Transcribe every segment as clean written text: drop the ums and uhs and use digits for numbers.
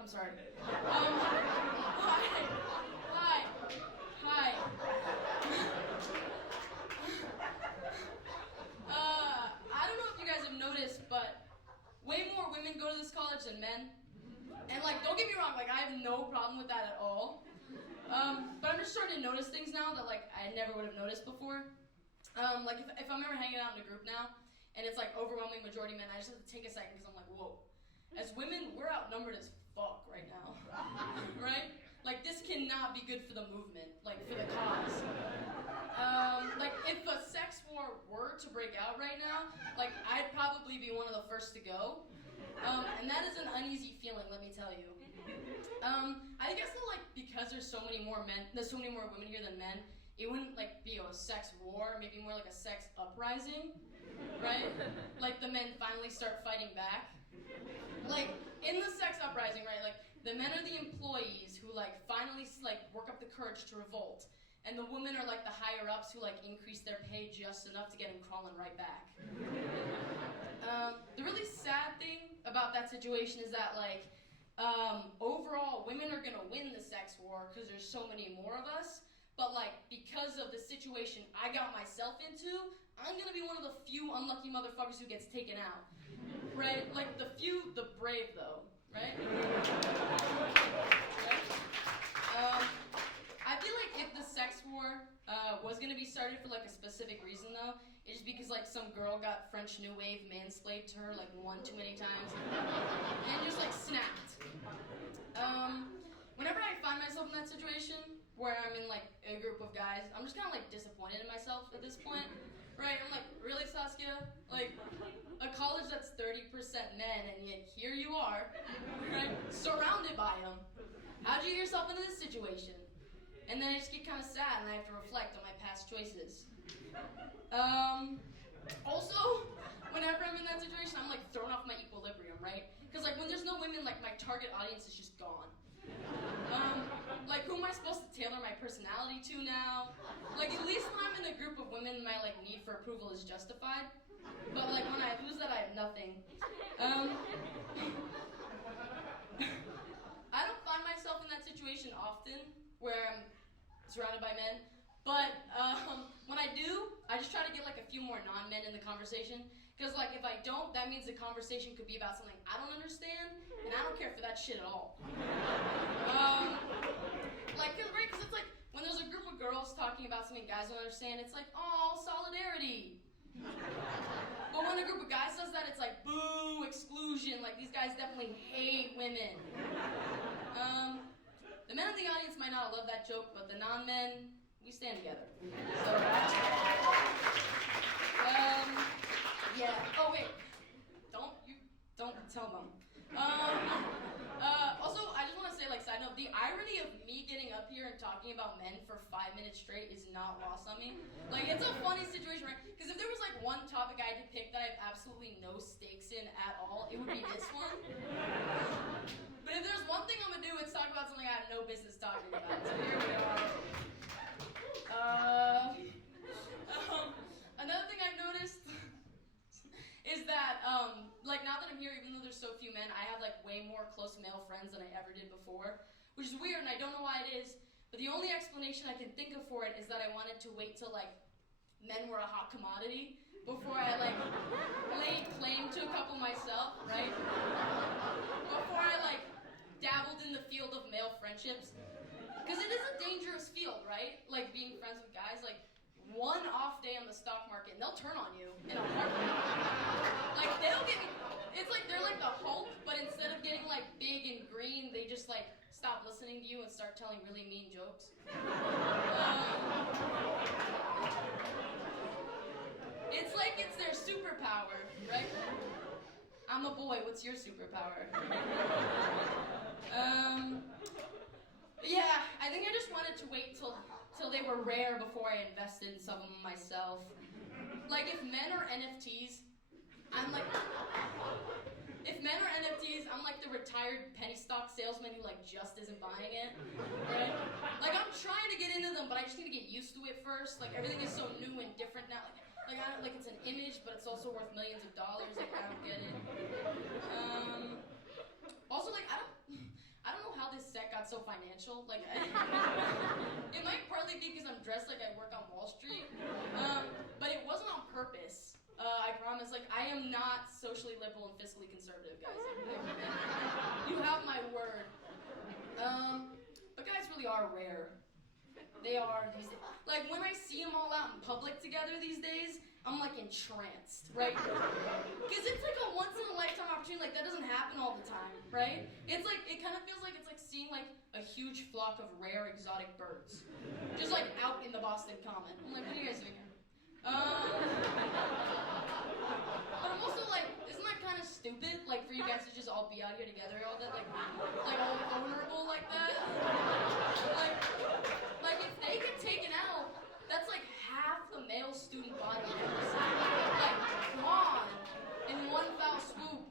I'm sorry. Hi. I don't know if you guys have noticed, but way more women go to this college than men. And like, don't get me wrong, like I have no problem with that at all. But I'm just starting to notice things now that like I never would have noticed before. Like if I'm ever hanging out in a group now, and it's like overwhelming majority men, I just have to take a second because I'm like, whoa. As women, we're outnumbered as fuck right now, right? Like this cannot be good for the movement, like for the cause. Like if a sex war were to break out right now, like I'd probably be one of the first to go. And that is an uneasy feeling, let me tell you. I guess that like because there's so many more women here than men, it wouldn't like be a sex war, maybe more like a sex uprising, right? Like the men finally start fighting back. Like in the sex uprising, right? Like the men are the employees who like finally like work up the courage to revolt, and the women are like the higher ups who like increase their pay just enough to get them crawling right back. The really sad thing about that situation is that like overall women are gonna win the sex war because there's so many more of us. But like, because of the situation I got myself into, I'm gonna be one of the few unlucky motherfuckers who gets taken out, right? Like the brave though, right? Right? I feel like if the sex war was gonna be started for like a specific reason though, it's just because like some girl got French New Wave mansplained to her like one too many times, and just like snapped. Whenever I find myself in that situation, where I'm in like a group of guys, I'm just kind of like disappointed in myself at this point, right? I'm like, really, Saskia? Like, a college that's 30% men, and yet here you are, right? Surrounded by them. How'd you get yourself into this situation? And then I just get kind of sad, and I have to reflect on my past choices. Also, whenever I'm in that situation, I'm like thrown off my equilibrium, right? Because like when there's no women, like my target audience is just gone. Like who am I supposed to tailor my personality to now? Like at least when I'm in a group of women, my like need for approval is justified. But like when I lose that, I have nothing. I don't find myself in that situation often, where I'm surrounded by men. But when I do, I just try to get like a few more non-men in the conversation. Because like if I don't, that means the conversation could be about something I don't understand, and I don't care for that shit at all. Because it's like when there's a group of girls talking about something guys don't understand, it's like, oh, solidarity. But when a group of guys says that, it's like, boo, exclusion. Like these guys definitely hate women. The men in the audience might not love that joke, but the non-men, we stand together. So, yeah. Oh wait. Don't tell them. Also, I just want to say, like, side note, the irony of me getting up here and talking about men for 5 minutes straight is not lost on me. Like, it's a funny situation, right? Because if there was like one topic I had to pick that I have absolutely no stakes in at all, it would be this one. But if there's one thing I'm gonna do, it's talk about something I have no business talking about. So here we are. Another thing I've noticed is that, like, now that I'm here, even though there's so few men, I have, like, way more close male friends than I ever did before, which is weird, and I don't know why it is, but the only explanation I can think of for it is that I wanted to wait till, like, men were a hot commodity before I, like, laid claim to a couple myself, right? Before I, like, dabbled in the field of male friendships. Because it is a dangerous field, right? Like, being friends with guys, like, one off day on the stock market, and they'll turn on you in a heartbeat. Like, they don't get me. It's like they're like the Hulk, but instead of getting like big and green, they just like stop listening to you and start telling really mean jokes. It's like it's their superpower, right? I'm a boy. What's your superpower? Yeah, I think I just wanted to wait till they were rare before I invested in some of them myself. Like if men are NFTs, I'm like the retired penny stock salesman who like just isn't buying it, right? Like I'm trying to get into them, but I just need to get used to it first. Like everything is so new and different now. Like it's an image, but it's also worth millions of dollars. Like I don't get it. Also, like got so financial. Like, it might partly be because I'm dressed like I work on Wall Street, but it wasn't on purpose. I promise. Like, I am not socially liberal and fiscally conservative, guys. You have my word. But guys really are rare. They are these days. Like, when I see them all out in public together these days, I'm like entranced, right? Because it's like a once-in-a-lifetime opportunity. Like, that doesn't happen all the time, right? It's like, it kind of feels like it's like seeing like a huge flock of rare exotic birds. Just like out in the Boston Common. I'm like, what are you guys doing here? But I'm also like, isn't that kind of stupid? Like, for you guys to just all be out here together all day, like all vulnerable like that? Like if they get taken out, that's like half the male student body ever seen. Like, gone in one foul swoop.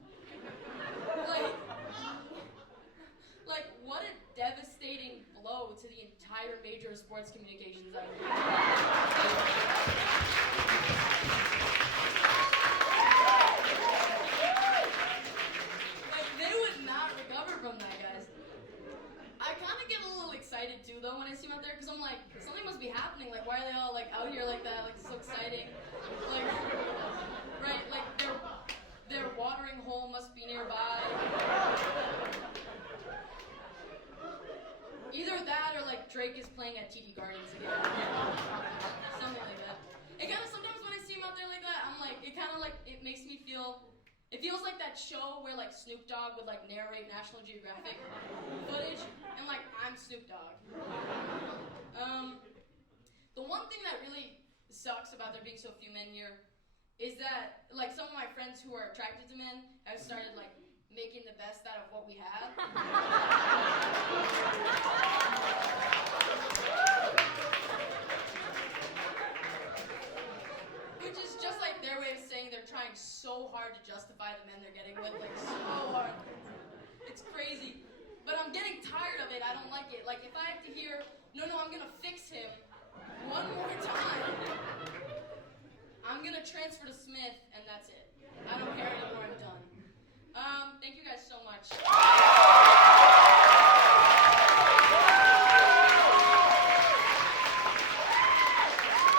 Like, what a devastating blow to the entire major sports communications out here. Like, they would not recover from that, guys. I kind of get a little excited too, though, when I see them out there, because I'm like, something must be happening. Like, why are they all like out here like that? Like, it's so exciting. Like, right? Like, their watering hole must be nearby. Either that or like Drake is playing at TD Gardens again. Something like that. It kind of sometimes when I see him out there like that, I'm like, it kind of like, it makes me feel. It feels like that show where like Snoop Dogg would like narrate National Geographic footage, and like I'm Snoop Dogg. The one thing that really sucks about there being so few men here is that like some of my friends who are attracted to men have started like making the best out of what we have. Which is just like their way of saying they're trying so hard to justify the men they're getting with, like so hard. It's crazy. But I'm getting tired of it. I don't like it. Like if I have to hear, no, I'm gonna fix him one